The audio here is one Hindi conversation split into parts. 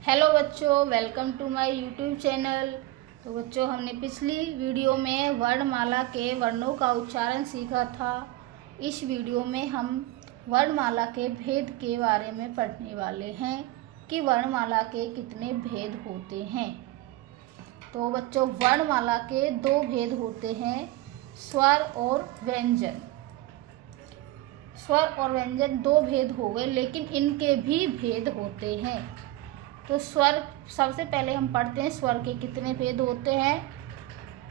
हेलो बच्चों, welcome to my YouTube channel. तो बच्चों, हमने पिछली वीडियो में वर्णमाला के वर्णों का उच्चारण सीखा था। इस वीडियो में हम वर्णमाला के भेद के बारे में पढ़ने वाले हैं कि वर्णमाला के कितने भेद होते हैं। तो बच्चों, वर्णमाला के दो भेद होते हैं, स्वर और व्यंजन। स्वर और व्यंजन दो भेद हो गए, लेकिन इनके भी भेद होते हैं। तो स्वर, सबसे पहले हम पढ़ते हैं स्वर के कितने भेद होते हैं।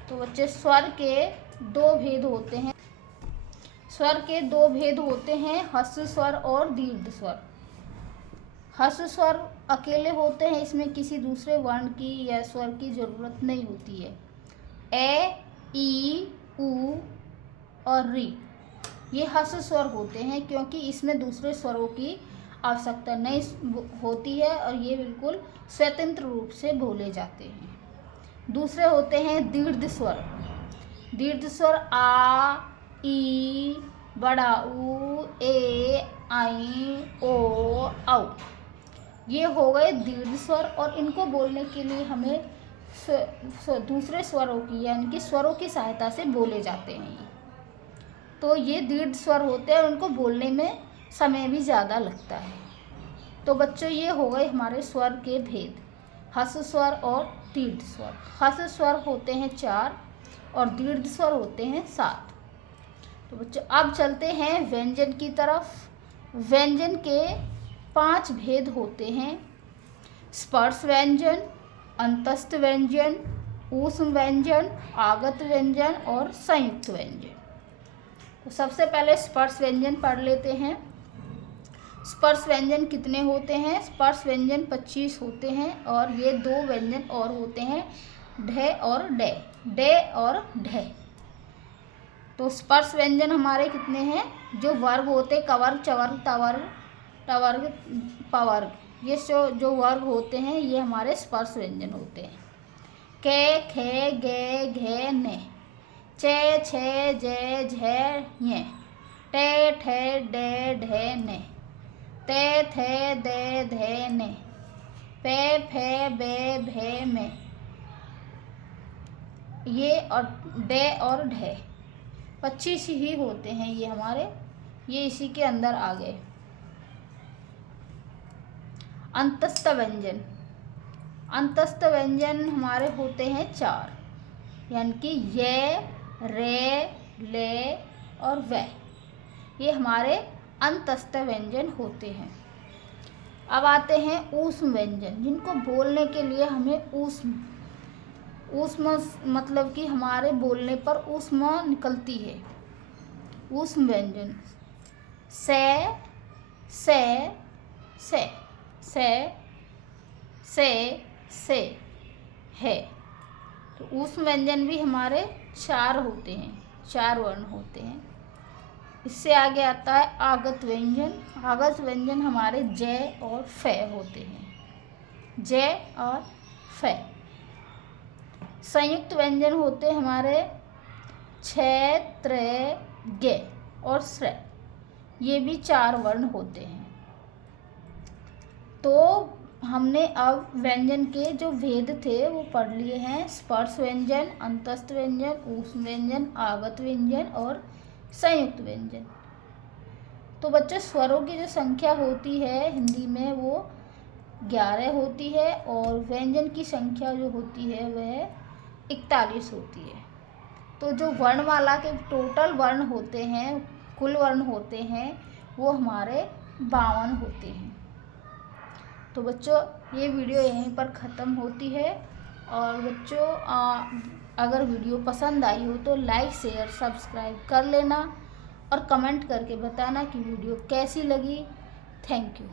तो बच्चे, स्वर के दो भेद होते हैं। स्वर के दो भेद होते हैं, ह्रस्व स्वर और दीर्घ स्वर। ह्रस्व स्वर अकेले होते हैं, इसमें किसी दूसरे वर्ण की या स्वर की जरूरत नहीं होती है। ए, ई, उ और री ये ह्रस्व स्वर होते हैं, क्योंकि इसमें दूसरे स्वरों की आवश्यकता नहीं होती है और ये बिल्कुल स्वतंत्र रूप से बोले जाते हैं। दूसरे होते हैं दीर्घ स्वर। दीर्घ स्वर आ, ई, बड़ा ऊ, ए, आई, ओ, औ ये हो गए दीर्घ स्वर, और इनको बोलने के लिए हमें दूसरे स्वरों की यानी कि स्वरों की सहायता से बोले जाते हैं। तो ये दीर्घ स्वर होते हैं, उनको बोलने में समय भी ज़्यादा लगता है। तो बच्चों, ये हो गए हमारे स्वर के भेद, ह्रस्व स्वर और दीर्घ स्वर। ह्रस्व स्वर होते हैं 4 और दीर्घ स्वर होते हैं 7। तो बच्चों, अब चलते हैं व्यंजन की तरफ। व्यंजन के 5 भेद होते हैं, स्पर्श व्यंजन, अंतस्थ व्यंजन, ऊष्म व्यंजन, आगत व्यंजन और संयुक्त व्यंजन। तो सबसे पहले स्पर्श व्यंजन पढ़ लेते हैं। स्पर्श व्यंजन कितने होते हैं? स्पर्श व्यंजन 25 होते हैं, और ये दो व्यंजन और होते हैं, ढ और डे, डे और ढ। तो स्पर्श व्यंजन हमारे कितने हैं? जो वर्ग होते, कवर्ग, चवर्ग, तवर्ग, टवर्ग, पवर्ग, ये जो वर्ग होते हैं, ये हमारे स्पर्श व्यंजन होते हैं। के, खे, गे, घे, ने, चे, छे, जे, झे, nye, टे, ठे, डे, ढे, ने, ते, थे, दे, धे, ने, पे, फे, बे, भे, में, ये और डे और ढे 25 ही होते हैं ये हमारे, ये इसी के अंदर आ गए। अंतस्थ व्यंजन। अंतस्थ व्यंजन हमारे होते हैं 4, यानी कि ये, रे, ले और वे, ये हमारे अंतस्थ व्यंजन होते हैं। अब आते हैं ऊष्म व्यंजन, जिनको बोलने के लिए हमें ऊष्म मतलब कि हमारे बोलने पर ऊष्मा निकलती है। ऊष्म व्यंजन से, से, से, से है। तो ऊष्म व्यंजन भी हमारे 4 होते हैं, 4 वर्ण होते हैं। इससे आगे आता है आगत व्यंजन। आगत व्यंजन हमारे जय और फे होते हैं, जय और फे। संयुक्त व्यंजन होते हमारे छ, त्र, गे और श्र, ये भी 4 वर्ण होते हैं। तो हमने अब व्यंजन के जो भेद थे वो पढ़ लिए हैं, स्पर्श व्यंजन, अंतस्थ व्यंजन, ऊष्म व्यंजन, आगत व्यंजन और संयुक्त व्यंजन। तो बच्चों, स्वरों की जो संख्या होती है हिंदी में वो 11 होती है, और व्यंजन की संख्या जो होती है वह 41 होती है। तो जो वर्णमाला के टोटल वर्ण होते हैं, कुल वर्ण होते हैं, वो हमारे 52 होते हैं। तो बच्चों, ये वीडियो यहीं पर ख़त्म होती है। और बच्चों, अगर वीडियो पसंद आई हो तो लाइक, शेयर, सब्सक्राइब कर लेना और कमेंट करके बताना कि वीडियो कैसी लगी। Thank you.